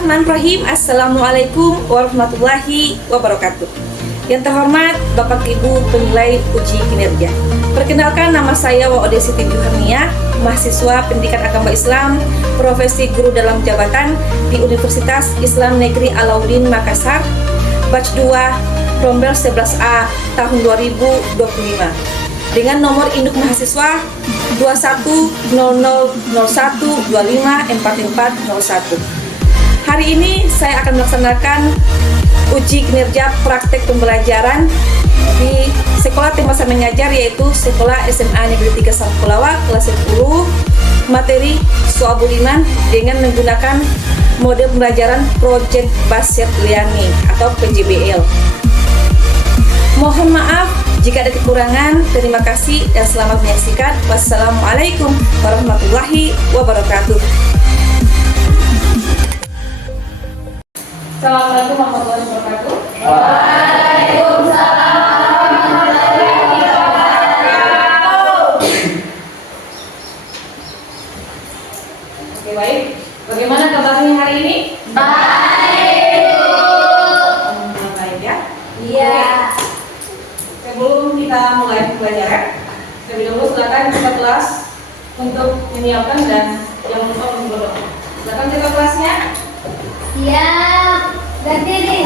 Bismillahirrahmanirrahim. Assalamualaikum warahmatullahi wabarakatuh. Yang terhormat Bapak Ibu penilai uji kinerja. Perkenalkan, nama saya Waode Siti Juhania, mahasiswa Pendidikan Agama Islam, profesi guru dalam jabatan di Universitas Islam Negeri Alauddin Makassar, batch 2, Rombel 11A tahun 2025. Dengan nomor induk mahasiswa 210001254401. Hari ini saya akan melaksanakan uji kinerja praktek pembelajaran di Sekolah Timasa Mengajar, yaitu Sekolah SMA Negeri 3 Sampulawak kelas 10, materi Soabuliman dengan menggunakan mode pembelajaran Project Based Learning atau PJBL. Mohon maaf jika ada kekurangan. Terima kasih dan selamat menyaksikan. Wassalamualaikum warahmatullahi wabarakatuh. Assalamualaikum warahmatullahi wabarakatuh. Waalaikumsalam warahmatullahi wabarakatuh. Oke, baik. Bagaimana kabarnya hari ini? Baik. Alhamdulillah baik ya. Iya. Sebelum kita mulai pembelajaran, terlebih dahulu silakan kita kelas untuk menyiapkan dan yang berdoa. Silakan kita kelasnya. Siap. Berdiri.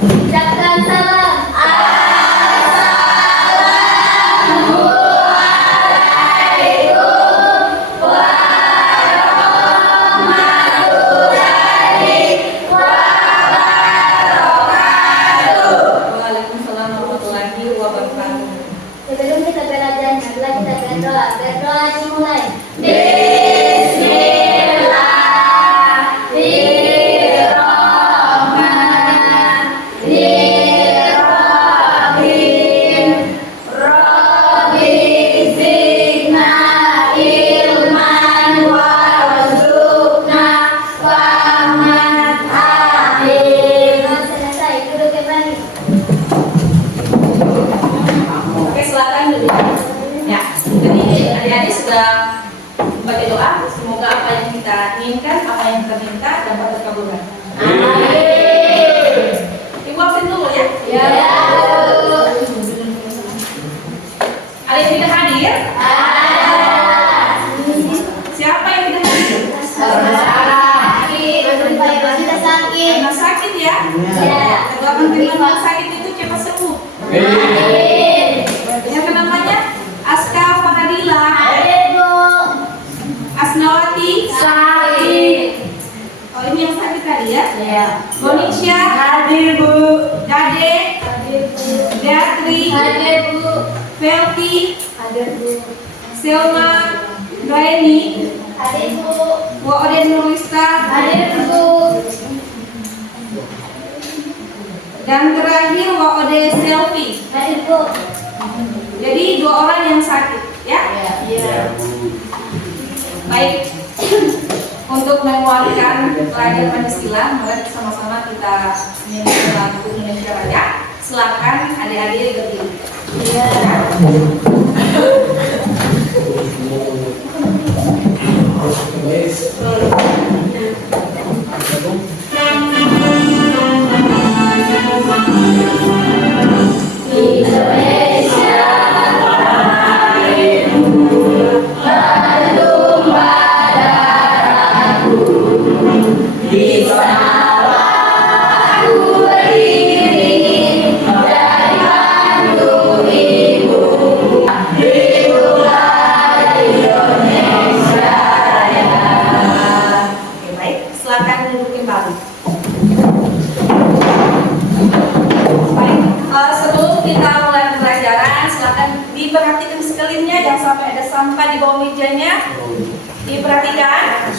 Ucapkan salam. Assalamualaikum warahmatullahi wabarakatuh. Waalaikumsalam warahmatullahi wabarakatuh. Sebelum kita belajar, marilah kita berdoa. Berdoa dimulai. Oke, silakan dulu. Ya, jadi adik-adik sudah baca doa. Semoga apa yang kita inginkan, apa yang kita minta dapat terkabulkan. Ibu absen dulu ya. Ya. Ada yang tidak hadir? Siapa yang tidak hadir? Kita sakit. Karena sakit ya. Ya. Doakan teman sakit itu cepat sembuh. Yang namanya Aska Fadila, Asnawati, Sakit. oh ini yang sakit tadi ya. Ya. Bonisha, Hadir, Bu. Gade, Beatri, Hadir, Bu. Felti, Hadir, Bu. Selma, Raini, Hadir, Bu. Waode Nurista, Hadir, Bu. dan terakhir Waode Selfie. Hadir, Bu. Jadi 2 orang yang sakit ya. Iya. Baik. Untuk menguatkan pelajaran Pancasila, mari sama-sama kita menyanyi lagu Indonesia Raya. Silakan adik-adik berdiri. Iya. Indonesia bertumpah darahku, di sana aku berdiri dari bantu ibu. Itulah Indonesia Raya. Oke, baik. Silakan duduk kembali. Baik. Sebelum kita mulai pembelajaran, silakan diperhatikan sekelilingnya, jangan sampai ada sampah di bawah mejanya. Diperhatikan.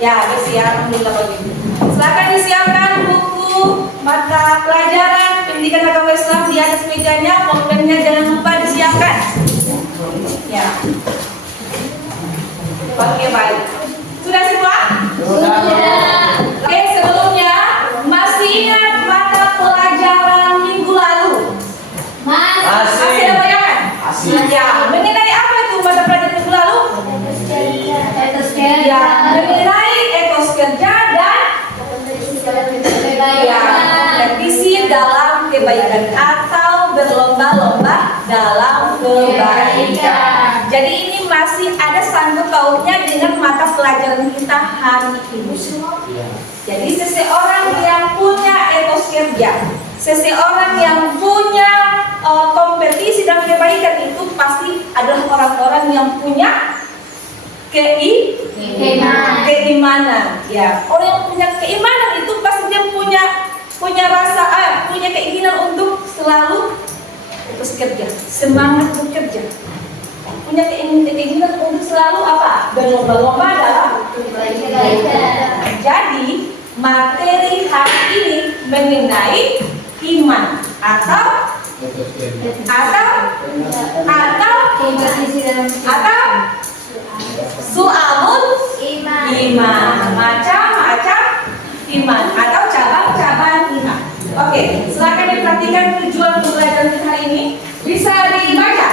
Ya, bersih ya, alhamdulillah bagus. Silakan disiapkan buku mata pelajaran Pendidikan Agama Islam di atas mejanya, pulpennya jangan lupa disiapkan. Ya. Oke, baik. Sudah semua? Oke, sebelumnya masih ingat mata pelajaran minggu lalu? Masih ada bayangan? Ya, mengenai apa itu mata pelajaran minggu lalu? Etos kerja. Ya, mengenai etos kerja dan atau berlomba-lomba dalam kebaikan. Jadi ini masih ada sangkut pautnya dengan mata pelajaran kita hari ini. Jadi seseorang yang punya etos kerja, seseorang yang punya kompetisi dan kebaikan itu pasti adalah orang-orang yang punya keimanan. Ya, orang yang punya keimanan itu pasti dia punya rasa, punya keinginan untuk selalu terus kerja, semangat bekerja, punya keinginan untuk selalu apa? Berlomba-lomba dalam kebaikan. Jadi materi hari ini mengenai iman atau su'abul iman, macam-macam iman atau cabang-cabang iman. Oke, silakan diperhatikan tujuan pembelajaran kita hari ini bisa dibaca.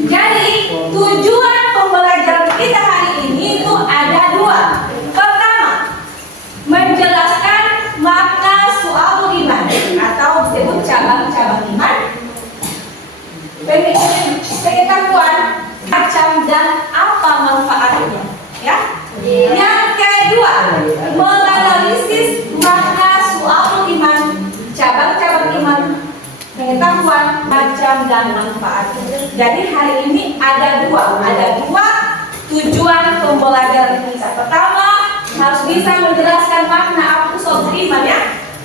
Jadi tujuan pembelajaran kita hari ini itu ada dua. Pertama, menjelaskan makna su'abul iman atau disebut cabang-cabang iman. Pengetahuan macam dan apa manfaatnya, ya. Yang kedua, menganalisis makna su'abul iman, cabang-cabang iman, pengetahuan macam dan manfaat. Jadi hari ini ada dua tujuan pembelajaran kita. Pertama, harus bisa menjelaskan makna apa su'abul iman, ya.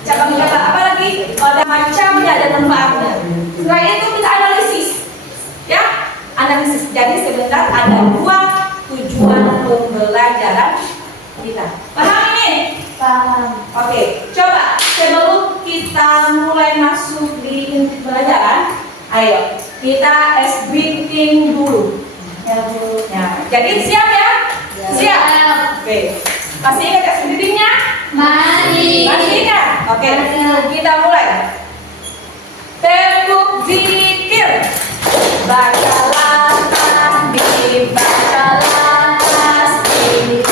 Cabang-cabang apa lagi? Ada macamnya dan manfaatnya. Setelah itu kita analisis, ya. Analisis. Jadi sebentar ada dua tujuan pembelajaran kita. Paham ini? Paham. Oke, coba sebelum kita mulai masuk di inti pelajaran, ayo kita ice breathing dulu. Ya, Bu. Ya. Jadi siap ya? Siap. Oke. Masih ingat ice breathingnya? Masih. Masih ingat? Oke. Kita mulai. Tekuk zikir. Bacalah tasbih, bacalah tasbih.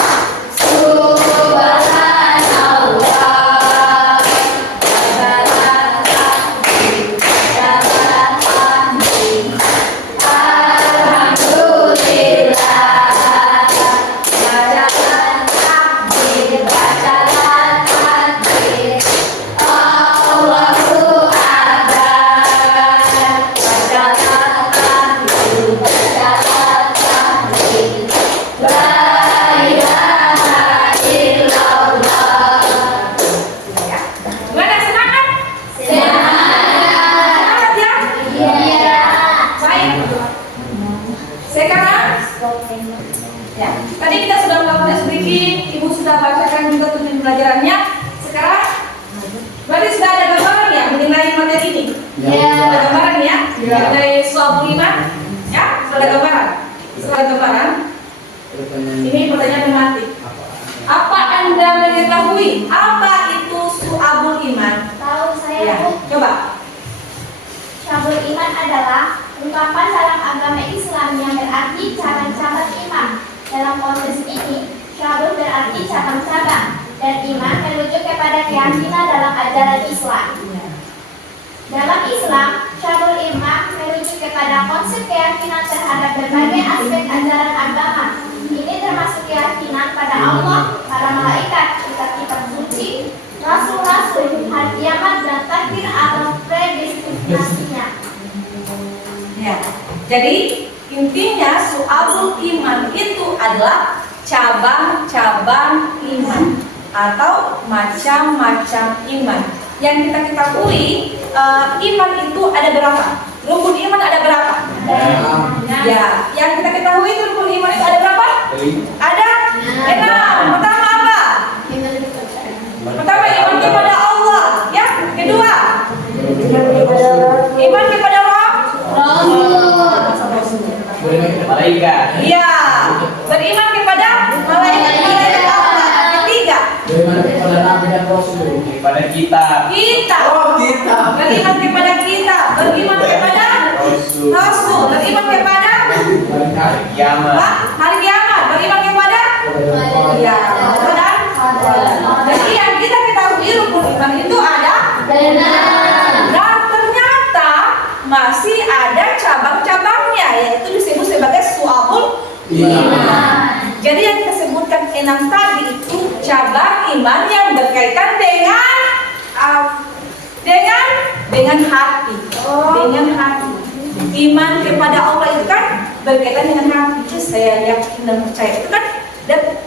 Subhanallah. Bacalah tasbih, bacalah tasbih. Alhamdulillah. Bacalah tasbih, bacalah tasbih. Allahu Akbar. Bacalah tasbih, bacalah tasbih. La ilaha illallah. Ya. Gimana, semangat? Semangat ya? Iya. Baik. Sekarang ya, tadi kita sudah melakukan speaking, Ibu sudah bacakan juga tujuan pelajarannya. Sekarang berarti sudah ada gambaran ya mengenai materi ini. Ya. Sudah ada gambaran ya, mengenai su'abul iman. Ya, sudah ada gambaran. Sudah ada gambaran. Ini pertanyaan tematik. Apa Anda mengetahui apa itu su'abul iman? Tahu saya, Ya, Bu. coba. Syabul iman adalah ungkapan dalam agama Islam yang berarti cabang-cabang iman. Dalam konteks ini, syabul berarti cabang-cabang dan iman merujuk kepada keyakinan dalam ajaran Islam. Dalam Islam, syabul iman merujuk kepada konsep keyakinan terhadap berbagai aspek ajaran agama. Ini termasuk keyakinan pada Allah, para malaikat, kitab-kitab suci, rasul-rasul, hari kiamat dan takdir atau predestinasinya. Ya. Jadi intinya su'abul iman itu adalah cabang-cabang iman atau macam-macam iman. Yang kita ketahui iman itu ada berapa? Rukun iman ada berapa? Ya, yang kita ketahui itu rukun iman itu ada berapa? Ada 6. Pertama apa? Pertama iman kepada Allah, ya. Kedua iman kepada Malaikat. Iya, beriman kepada malaikat Allah. Ketiga, Beriman kepada Nabi dan Rasul. Kepada kitab. kita. Oh, kita. Beriman kepada kita, beriman kepada Rasul, beriman kepada Hari kiamat. hari kiamat, beriman kepada ya, dan jadi yang kita ketahui rukun iman itu ada Benar. dan ternyata yaitu disebut sebagai syu'abul iman. Jadi yang disebutkan 6 tadi itu cabang iman yang berkaitan dengan hati. Dengan hati. Iman kepada Allah itu kan berkaitan dengan hati. Itu saya yakin dan percaya itu kan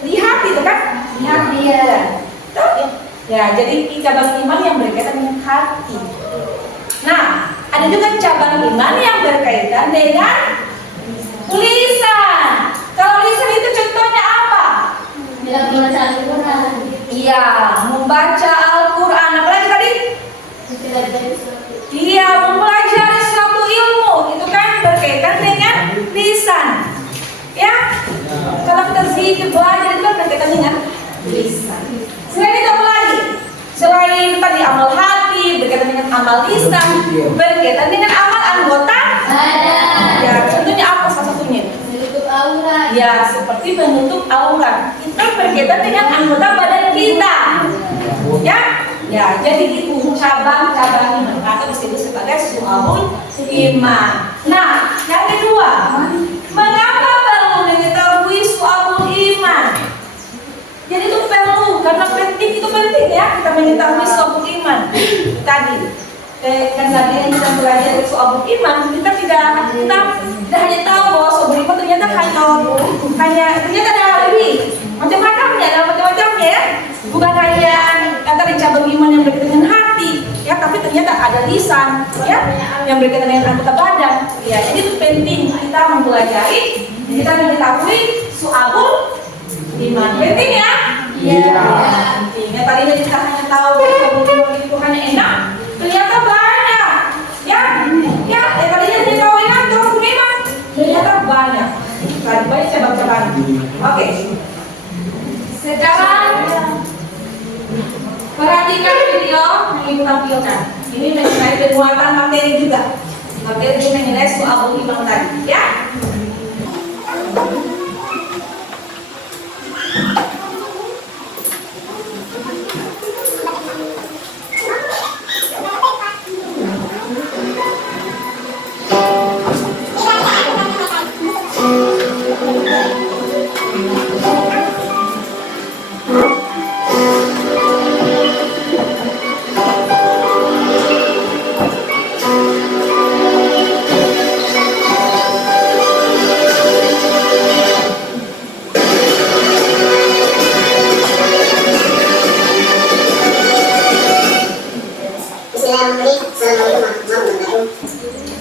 di hati itu kan? Di hati ya. Ya, jadi cabang iman yang berkaitan dengan hati. Nah, ada juga cabang iman yang berkaitan dengan lisan. Kalau lisan itu contohnya apa? Membaca Al-Quran. Iya, membaca Al-Quran. Apalagi tadi? Iya, mempelajari suatu ilmu. Itu kan berkaitan dengan lisan. Ya, kalau kita zikir belajar itu kan berkaitan dengan lisan. Selain itu apa lagi? Selain tadi amal hati, berkaitan dengan amal lisan, berkaitan dengan amal anggota Badan. ya, contohnya apa salah satunya? Menutup aurat. Ya, seperti menutup aurat. Itu berkaitan dengan anggota badan kita. Ya, jadi itu cabang-cabang iman atau disebut sebagai syu'abul iman. Nah, yang kedua, mengapa perlu mengetahui syu'abul iman? Jadi itu perlu karena itu penting ya kita mengetahui syu'abul iman. Tadi kan tadi yang kita belajar syu'abul iman, kita tidak hanya tahu bahwa syu'abul iman ternyata ternyata ada lebih macam-macamnya, ada macam-macamnya ya. Bukan hanya tadi cabang iman yang berkaitan dengan hati ya, tapi ternyata ada lisan ya yang berkaitan dengan anggota badan ya. Jadi itu penting kita mempelajari, kita mengetahui syu'abul iman. Penting ya? Iya. Penting. Ya, tadinya kita hanya tahu syu'abul iman itu hanya enak, ternyata banyak ya. Ya, tadinya hanya tahu enak terus iman, ternyata banyak. Banyak cabang-cabang. Oke. Sekarang perhatikan video yang ibu tampilkan. Ini mengenai penguatan materi juga. Materi mengenai syu'abul iman tadi, ya.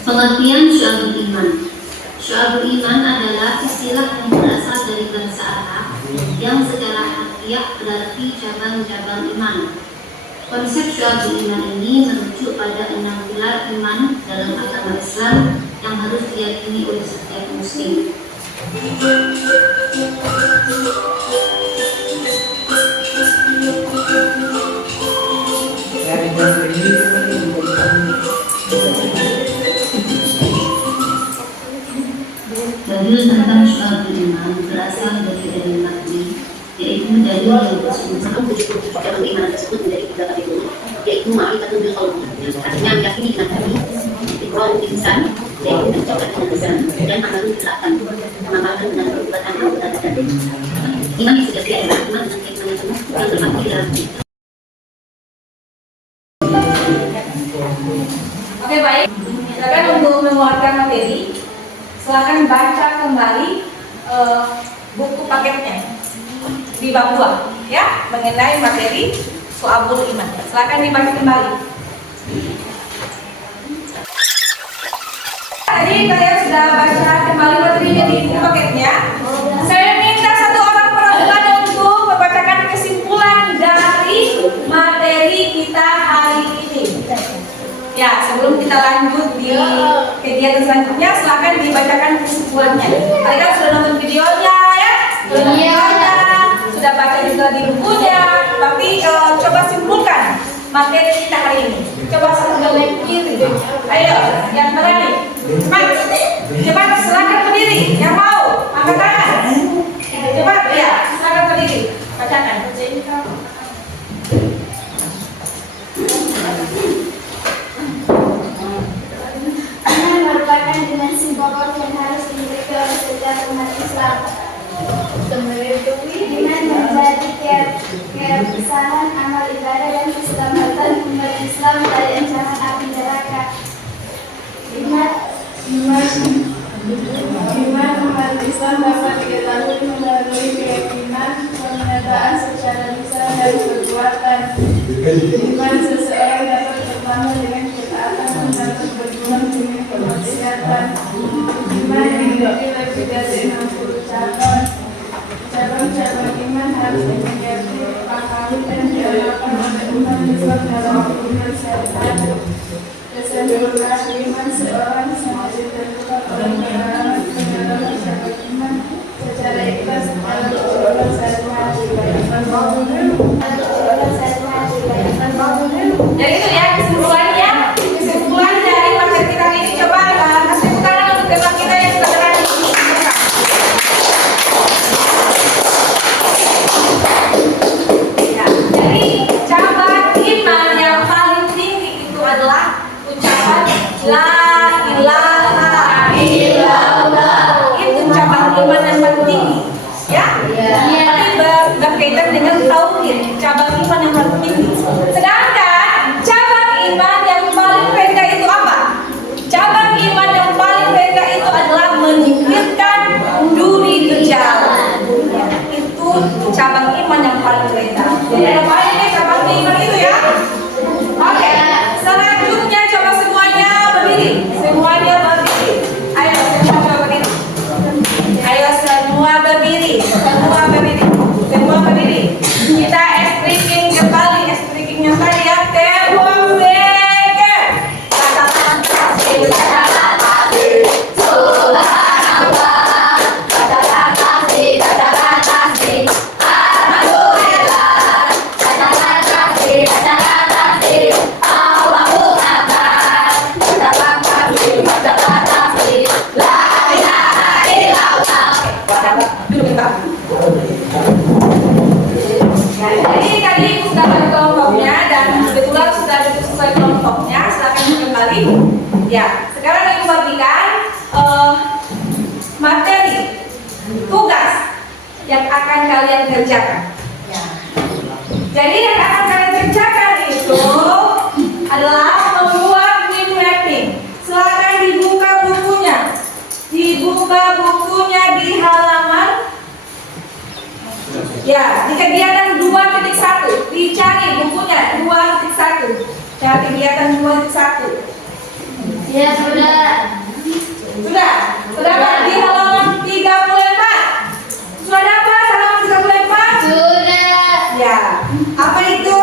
Pengertian syu'abul iman. Syu'abul iman adalah istilah yang berasal dari bahasa Arab yang secara harfiah berarti cabang-cabang iman. Konsep syu'abul iman ini merujuk pada 6 pilar iman dalam agama Islam yang harus diyakini oleh setiap muslim. Dalil tentang syu'abul iman berasal dari dalil makni, yaitu dalil yang bersumber cabang iman tersebut menjadi 3 kategori, yaitu ma'rifatul bil qalbi, artinya meyakini dengan hati, iqrarul lisan, yaitu mengucapkan dengan lisan, dan amalul bil arkan, mengamalkan dengan perbuatan anggota badan. Iman yang sejati adalah iman dengan keimanan penuh yang terpadu di dalam diri. Oke, baik. Silakan untuk mengeluarkan materi. Silakan baca kembali buku paketnya di bab 2 ya, mengenai materi syu'abul iman. Silakan dibaca kembali. Tadi kalian sudah baca kembali materinya di buku paketnya. Saya minta satu orang perempuan untuk membacakan kesimpulan dari materi kita hari ini. Ya, sebelum kita lanjut di kegiatan selanjutnya, silakan dibacakan kesimpulannya. Tadi kan sudah nonton videonya ya, sudah baca juga di bukunya. Tapi coba simpulkan materi kita hari ini. Coba sambil kiri. Ayo, yang berani. Cepat, silakan berdiri. Yang mau, angkat tangan. Cepat ya, silakan berdiri. Bacakan. Iman merupakan dimensi pokok yang harus oleh umat Islam. Iman menjadi keabsahan amal ibadah dan keselamatan umat Islam dari ancaman api neraka. Iman umat Islam dapat diketahui melalui keyakinan, pernyataan secara lisan dan perbuatan. Iman seseorang dapat bertambah dengan ketaatan dan dapat berkurang dengan kemaksiatan. Iman dimiliki lebih dari 60 cabang. Cabang-cabang iman harus dimengerti, dipahami dan diamalkan oleh umat Islam dalam hubungan syariat. Kesempurnaan iman seorang sangat ditentukan oleh pengalaman cabang iman secara ikhlas dalam kehidupan sehari-hari. Jadi itu ya kesimpulannya. Kesimpulan dari materi kita ini, coba kasih tepuk tangan untuk teman kita yang sudah berani. Ya, jadi cabang iman yang paling tinggi itu adalah ucapan la ilaha illallah. Itu cabang iman yang paling tinggi. Ya? Tapi berkaitan dengan tauhid, cabang iman yang paling tinggi. Sedangkan cabang iman yang paling pendek itu apa? Cabang iman yang paling pendek itu adalah menyingkirkan duri dajjal. Itu cabang iman yang paling pendek. Jadi ada banyak cabang iman itu ya. Oke, selanjutnya coba semuanya berdiri. Semuanya berdiri. Ayo semua berdiri. Ayo semua berdiri. Semua berdiri. Semua berdiri. Kita stretching kembali, stretching yang tadi ya. Tempo seker. Dulu kita. Ya, jadi tadi sudah ada kelompoknya dan kebetulan sudah ada sesuai kelompoknya. Silakan kembali. Ya, sekarang ibu bagikan materi tugas yang akan kalian kerjakan. Ya. Jadi yang akan kalian kerjakan itu adalah membuat mind mapping. Silakan dibuka bukunya. Dibuka bukunya di halaman. Ya, di kegiatan 2.1 dicari bukunya 2.1. Cari kegiatan 2.1. Ya sudah. Sudah dapat di halaman 34. Sudah dapat halaman 34? Sudah. Ya. Apa itu?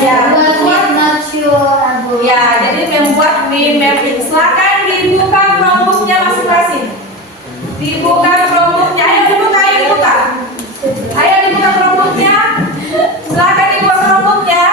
Ya, ya, jadi membuat mind mapping. Silakan dibuka Chromebooknya masing-masing. Dibuka Chromebooknya. Ayo dibuka. Ayo dibuka Chromebooknya. Silakan dibuka Chromebooknya.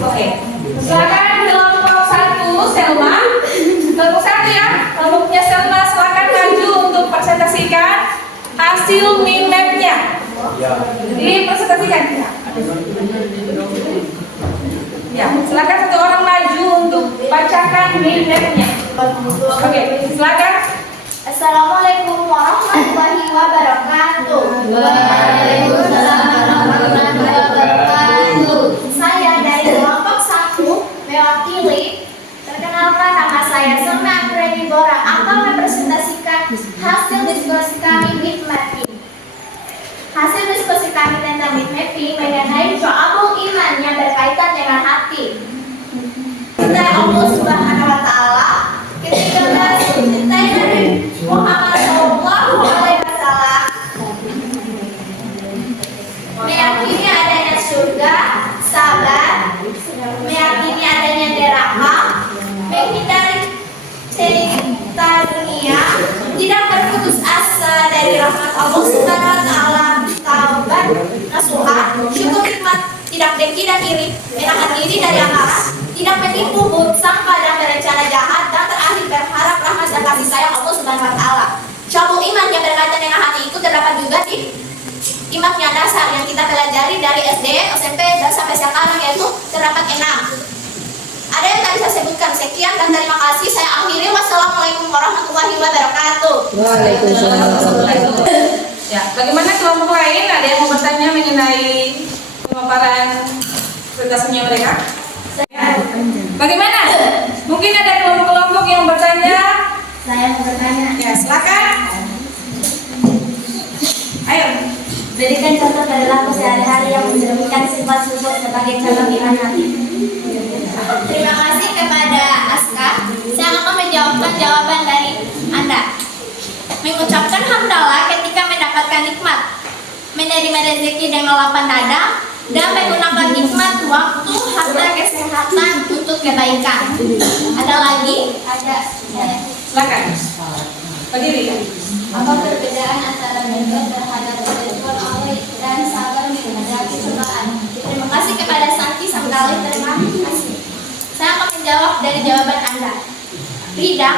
Oke. Silakan kelompok 1 Selma. Kelompok 1 ya. Kelompoknya Selma silakan maju untuk presentasikan hasil mind map-nya. Dipresentasikan. Ya, silakan satu orang maju untuk bacakan mind map-nya. Oke, silakan. Assalamualaikum warahmatullahi wabarakatuh. Waalaikumsalam warahmatullahi wabarakatuh. Saya dari kelompok 1 mewakili. Perkenalkan, nama saya Selma Apreni Bora akan mempresentasikan hasil diskusi kami mind mapping. Hasil diskusi kami tentang mind mapping mengenai syu'abul iman yang berkaitan dengan hati. Kita Allah Subhanahu wa taala ketika mencintai Nabi Muhammad sallallahu alaihi wasallam, meyakini adanya surga, sabar, meyakini adanya neraka, menghindari cerita dunia, tidak berputus asa dari rahmat Allah Subhanahu wa taala, taubat nasuha, syukur nikmat, tidak dengki dan iri, menahan diri dari amarah, tidak menipu, sangka dan berencana jahat, dan terakhir berharap rahmat dan kasih sayang Allah Subhanahu wa taala. Syu'abul iman yang berkaitan dengan hati itu terdapat juga di imannya dasar yang kita pelajari dari SD, SMP, dan sampai sekarang, yaitu terdapat 6. Ada yang tadi saya sebutkan. Sekian dan terima kasih. Saya akhiri. Wassalamualaikum warahmatullahi wabarakatuh. Waalaikumsalam. Ya, bagaimana kelompok lain? Ada yang mau bertanya mengenai pemaparan presentasinya mereka? Bagaimana? Mungkin ada kelompok-kelompok yang bertanya. Saya mau bertanya. Ya, silakan. Ayo. Berikan contoh dari laku sehari-hari yang mencerminkan sifat-sifat sebagai calon iman hati. Terima kasih kepada Aska. Saya akan menjawabkan jawaban dari Anda. Mengucapkan hamdalah ketika mendapatkan nikmat, menerima rezeki dengan lapang dada, dan menggunakan nikmat waktu, harta, kesehatan untuk kebaikan. Ada lagi? Ada. Silakan. Berdiri. Apa perbedaan antara berdoa terhadap ketentuan Allah dan sabar menghadapi cobaan? Terima kasih kepada Santi Samdali. Terima kasih. Saya akan menjawab dari jawaban Anda. Ridha,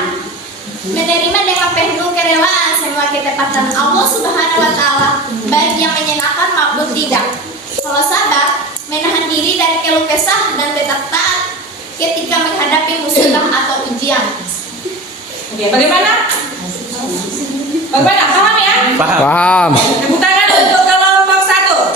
menerima dengan penuh kerelaan semua ketepatan Allah Subhanahu wa taala, baik yang menyenangkan maupun tidak. Kalau sabar, menahan diri dari keluh kesah dan tetap taat ketika menghadapi musibah atau ujian. Oke, bagaimana? Bagaimana? Paham ya? Paham. Tepuk tangan untuk kelompok 1.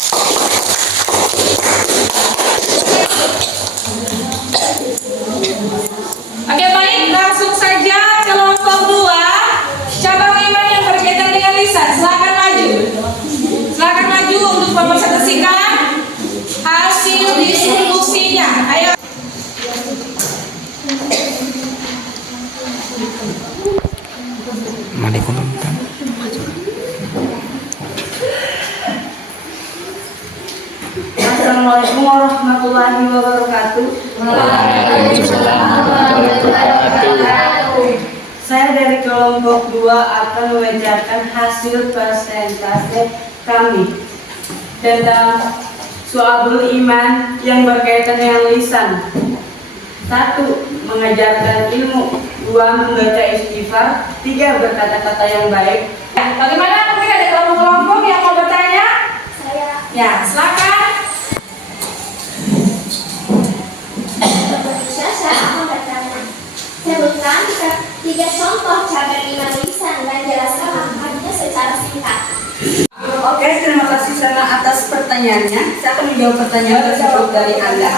Oke, baik, langsung saja kelompok 2 cabang iman yang berkaitan dengan lisan. Silakan maju. Silakan maju untuk mempresentasikan hasil diskusinya. Ayo. Assalamualaikum warahmatullahi wabarakatuh. Saya dari kelompok 2 akan membacakan hasil presentasi kami tentang syu'abul iman yang berkaitan dengan lisan. 1. Mengajarkan ilmu. 2. Membaca istighfar. 3. Berkata-kata yang baik. Bagaimana? Mungkin ada kelompok-kelompok yang mau bertanya? Saya Ya, silakan. Saya akan bertanya. Sebutkan 3 contoh cabang iman lisan dan jelaskan manfaatnya secara singkat. Oke, terima kasih Sana atas pertanyaannya. Saya akan menjawab pertanyaan tersebut dari Anda.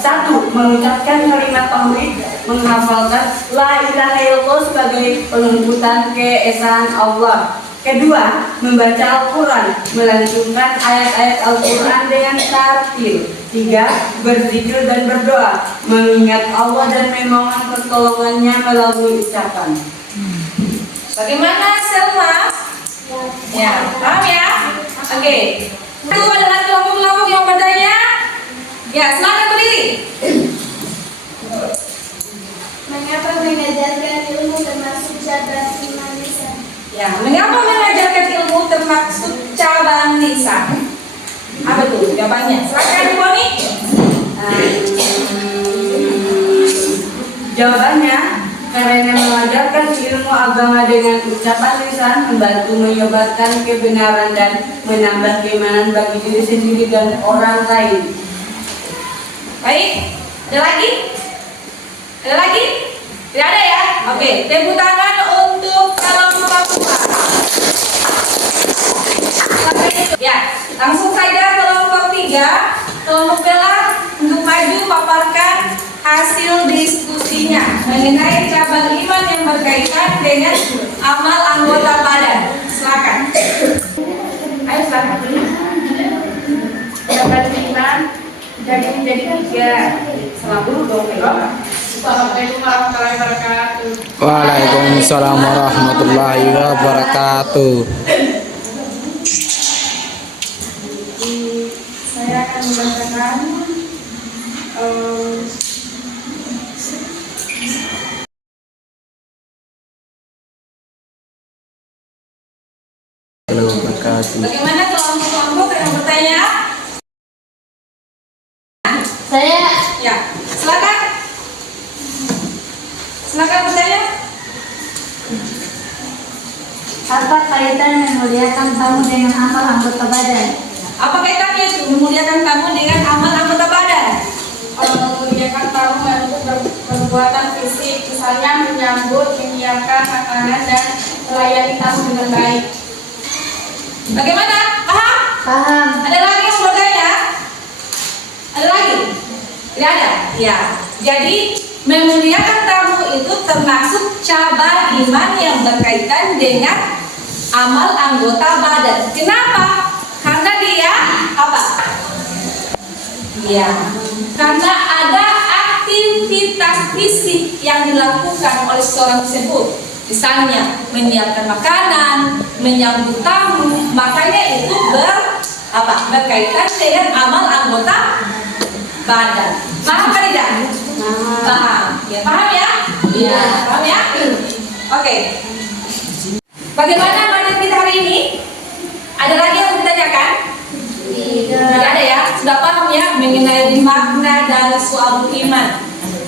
1. Mengucapkan kalimat tauhid, menghafalkan la ilaha illallah sebagai penyebutan keesaan Allah. Kedua, membaca Al-Quran, melantunkan ayat-ayat Al-Quran dengan tartil. 3. Berzikir dan berdoa, mengingat Allah dan memohon pertolongannya melalui ucapan. Bagaimana, Selma? Ya, paham ya? Oke. Itu adalah kelompok-kelompok yang bertanya. Ya, silakan berdiri. Mengapa mengajarkan ilmu termasuk cabang iman lisan? Ya, mengapa mengajarkan ilmu termasuk cabang lisan? Apa tuh jawabannya? Silakan, Boni. Jawabannya, karena mengajarkan ilmu agama dengan ucapan lisan membantu menyebarkan kebenaran dan menambah keimanan bagi diri sendiri dan orang lain. Baik, ada lagi? Ada lagi? Tidak ada ya? Oke, tepuk tangan untuk kelompok Papua. Ya, langsung saja kelompok 3, kelompok Bella untuk maju paparkan hasil diskusinya mengenai cabang iman yang berkaitan dengan amal anggota badan. Silakan. Ayo silakan. Cabang iman jadi menjadi 3. Salam dulu dong, Bella. Assalamualaikum warahmatullahi wabarakatuh. Waalaikumsalam warahmatullahi wabarakatuh. Saya akan membacakan bagaimana kelompok-kelompok yang bertanya? Saya Ya, silakan. Silakan bertanya. apa kaitan memuliakan tamu dengan amal anggota badan? Apa kaitannya itu memuliakan tamu dengan amal anggota badan? Memuliakan tamu untuk perbuatan fisik, misalnya menyambut, menyiapkan makanan dan melayani tamu dengan baik. Bagaimana? Paham? Paham. Ada lagi yang bertanya? Ada lagi? Tidak ada? Ya. Jadi memuliakan tamu itu termasuk cabang iman yang berkaitan dengan amal anggota badan. Kenapa? Karena dia apa? Ya, karena ada aktivitas fisik yang dilakukan oleh seorang tersebut. Misalnya menyiapkan makanan, menyambut tamu, makanya itu berkaitan dengan amal anggota badan. Paham kan tidak? Paham. Ya, paham ya? Iya. Paham ya? Oke. Bagaimana materi kita hari ini? Ada lagi yang ditanyakan? Tidak ada ya? Sudah paham ya mengenai makna dari suatu iman?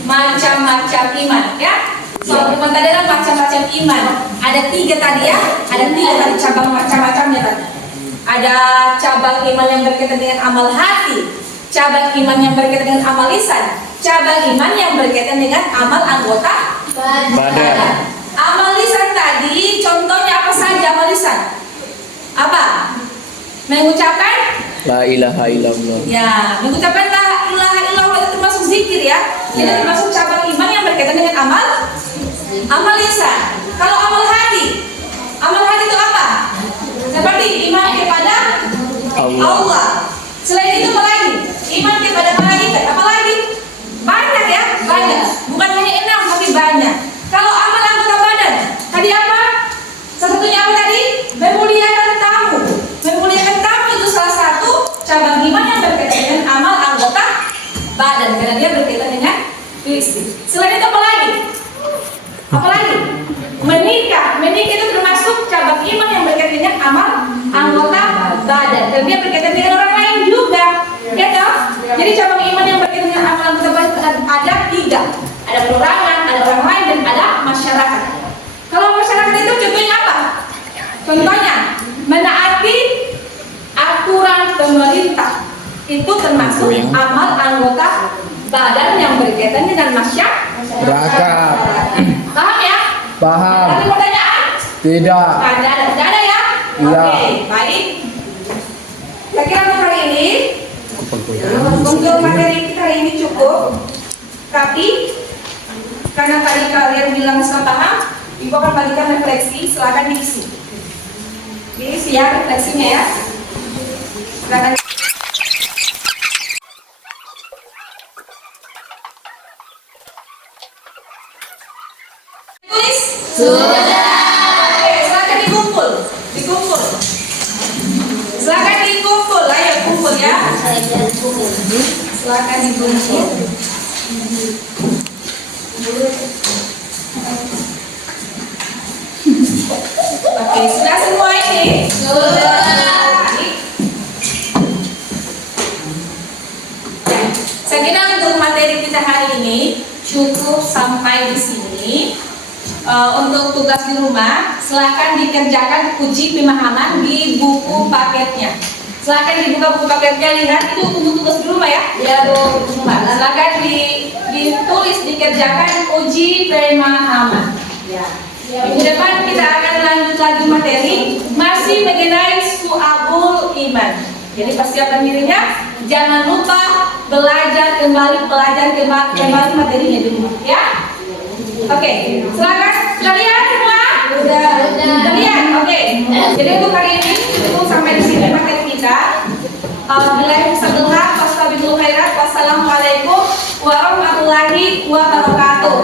Macam-macam iman ya? Suatu iman tadi adalah macam-macam iman. Ada 3 tadi ya? Ada 3 tadi cabang macam-macamnya tadi. Ada cabang iman yang berkaitan dengan amal hati, cabang iman yang berkaitan dengan amal lisan, cabang iman yang berkaitan dengan amal anggota badan. Amal lisan tadi contohnya apa saja amal lisan? Apa? Mengucapkan La ilaha illallah. ya, mengucapkan la ilaha illallah itu termasuk zikir ya. Jadi termasuk cabang iman yang berkaitan dengan amal lisan. Kalau amal hati itu apa? Seperti iman kepada Allah. Selain itu apa lagi? Iman kepada malaikat. Apa lagi? Banyak ya, banyak. Bukan hanya 6 tapi banyak. Kalau amal anggota badan, tadi apa? Satunya apa tadi? Memuliakan tamu. Memuliakan tamu itu salah satu cabang iman yang berkaitan dengan amal anggota badan karena dia berkaitan dengan fisik. Selain itu apa lagi? Apa lagi? Menikah itu termasuk cabang iman yang berkaitan dengan amal anggota badan dan dia berkaitan dengan orang lain juga. Ya toh? Jadi cabang iman yang berkaitan dengan amal anggota badan ada 3. Ada perorangan, ada orang lain dan ada masyarakat. Kalau masyarakat itu contohnya apa? Contohnya menaati aturan pemerintah itu termasuk amal anggota badan yang berkaitan dengan masyarakat. Paham ya? Paham. Ada pertanyaan? Tidak. Tidak ada ya? Iya. Oke, baik. Saya kira untuk hari ini, untuk materi kita hari ini cukup. Tapi karena tadi kalian bilang sudah paham, Ibu akan bagikan refleksi, silakan diisi. Diisi ya refleksinya ya. Silakan. Tulis? Sudah. Oke, silakan dikumpul. Silakan dikumpul. Ayo kumpul ya. Silakan dikumpul. Oke, sudah semua ini? Sudah. Saya kira untuk materi kita hari ini cukup sampai di sini. Untuk tugas di rumah, silakan dikerjakan uji pemahaman di buku paketnya. Silakan dibuka buku paketnya, lihat itu untuk tugas di rumah ya. Ya, Bu. Silakan ditulis, dikerjakan uji pemahaman. Ya. Minggu depan kita akan lanjut lagi materi masih mengenai Syu'abul Iman. Jadi persiapkan dirinya, jangan lupa belajar kembali materinya di rumah ya. Oke, silakan. Sudah lihat semua? Sudah lihat? Oke. Jadi untuk hari ini cukup sampai di sini materi kita. Wassalamualaikum warahmatullahi wabarakatuh.